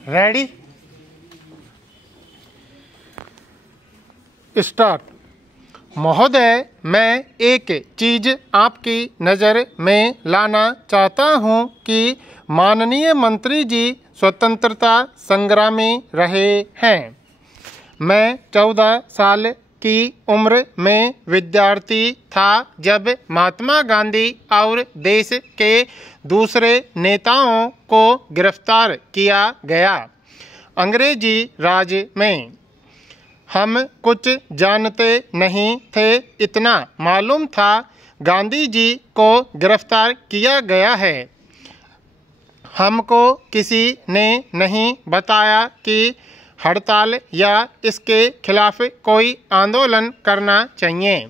Ready start. महोदय, मैं एक चीज़ आपकी नज़र में लाना चाहता हूँ कि माननीय मंत्री जी स्वतंत्रता संग्रामी रहे हैं। मैं 14 साल की उम्र में विद्यार्थी था जब महात्मा गांधी और देश के दूसरे नेताओं को गिरफ्तार किया गया अंग्रेजी राज में। हम कुछ जानते नहीं थे, इतना मालूम था गांधी जी को गिरफ्तार किया गया है। हमको किसी ने नहीं बताया कि हड़ताल या इसके खिलाफ कोई आंदोलन करना चाहिए।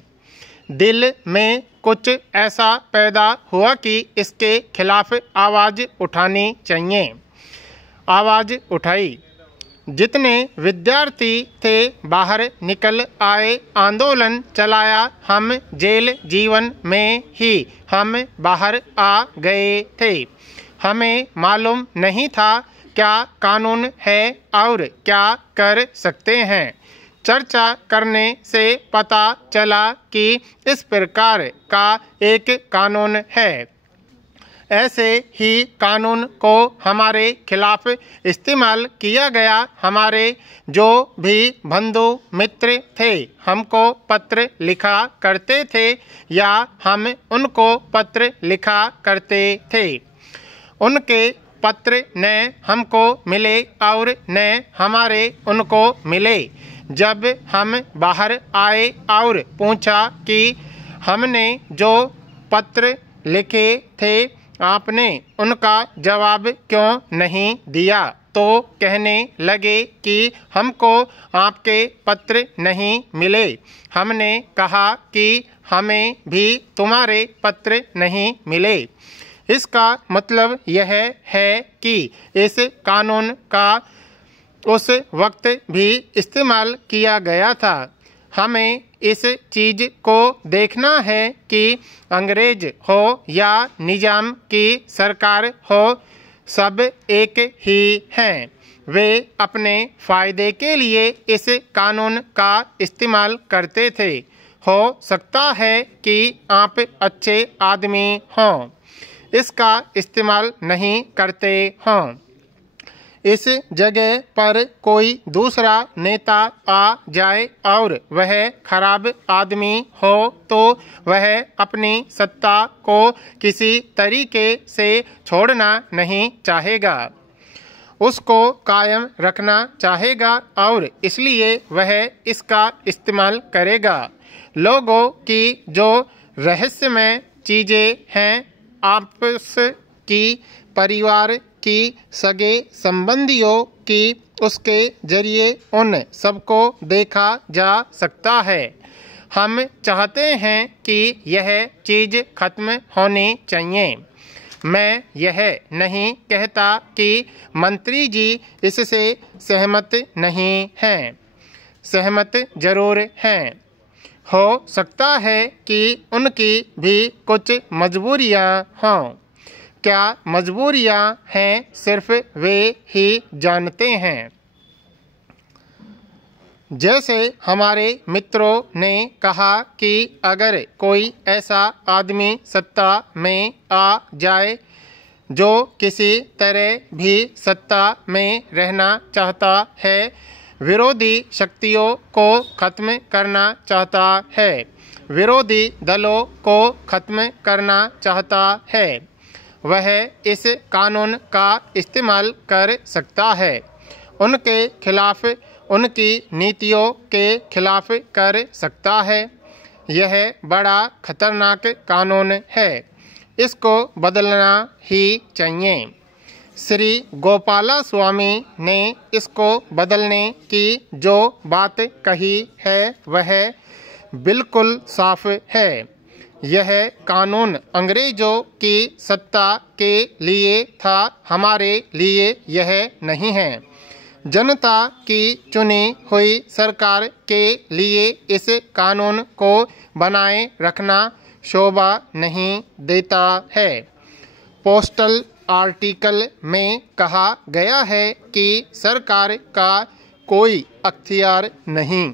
दिल में कुछ ऐसा पैदा हुआ कि इसके खिलाफ आवाज़ उठानी चाहिए। आवाज़ उठाई। जितने विद्यार्थी थे बाहर निकल आए, आंदोलन चलाया। हम जेल जीवन में ही हम बाहर आ गए थे। हमें मालूम नहीं था क्या कानून है और क्या कर सकते हैं। चर्चा करने से पता चला कि इस प्रकार का एक कानून है। ऐसे ही कानून को हमारे खिलाफ इस्तेमाल किया गया। हमारे जो भी बंधु मित्र थे हमको पत्र लिखा करते थे या हम उनको पत्र लिखा करते थे। उनके पत्र न हमको मिले और न हमारे उनको मिले। जब हम बाहर आए और पूछा कि हमने जो पत्र लिखे थे आपने उनका जवाब क्यों नहीं दिया, तो कहने लगे कि हमको आपके पत्र नहीं मिले। हमने कहा कि हमें भी तुम्हारे पत्र नहीं मिले। इसका मतलब यह है कि इस कानून का उस वक्त भी इस्तेमाल किया गया था। हमें इस चीज़ को देखना है कि अंग्रेज हो या निजाम की सरकार हो, सब एक ही हैं। वे अपने फ़ायदे के लिए इस कानून का इस्तेमाल करते थे। हो सकता है कि आप अच्छे आदमी हों, इसका इस्तेमाल नहीं करते हों। इस जगह पर कोई दूसरा नेता आ जाए और वह खराब आदमी हो तो वह अपनी सत्ता को किसी तरीके से छोड़ना नहीं चाहेगा, उसको कायम रखना चाहेगा और इसलिए वह इसका इस्तेमाल करेगा। लोगों की जो रहस्यमय चीज़ें हैं, आपस की, परिवार की, सगे संबंधियों की, उसके जरिए उन सबको देखा जा सकता है। हम चाहते हैं कि यह चीज़ खत्म होनी चाहिए। मैं यह नहीं कहता कि मंत्री जी इससे सहमत नहीं हैं, सहमत जरूर हैं। हो सकता है कि उनकी भी कुछ मजबूरियां हों। क्या मजबूरियां हैं सिर्फ वे ही जानते हैं। जैसे हमारे मित्रों ने कहा कि अगर कोई ऐसा आदमी सत्ता में आ जाए जो किसी तरह भी सत्ता में रहना चाहता है, विरोधी शक्तियों को खत्म करना चाहता है, विरोधी दलों को खत्म करना चाहता है, वह इस कानून का इस्तेमाल कर सकता है। उनके खिलाफ, उनकी नीतियों के खिलाफ कर सकता है। यह बड़ा खतरनाक कानून है, इसको बदलना ही चाहिए। श्री गोपाला स्वामी ने इसको बदलने की जो बात कही है वह बिल्कुल साफ है। यह कानून अंग्रेजों की सत्ता के लिए था, हमारे लिए यह नहीं है। जनता की चुनी हुई सरकार के लिए इस कानून को बनाए रखना शोभा नहीं देता है। पोस्टल आर्टिकल में कहा गया है कि सरकार का कोई अख्तियार नहीं।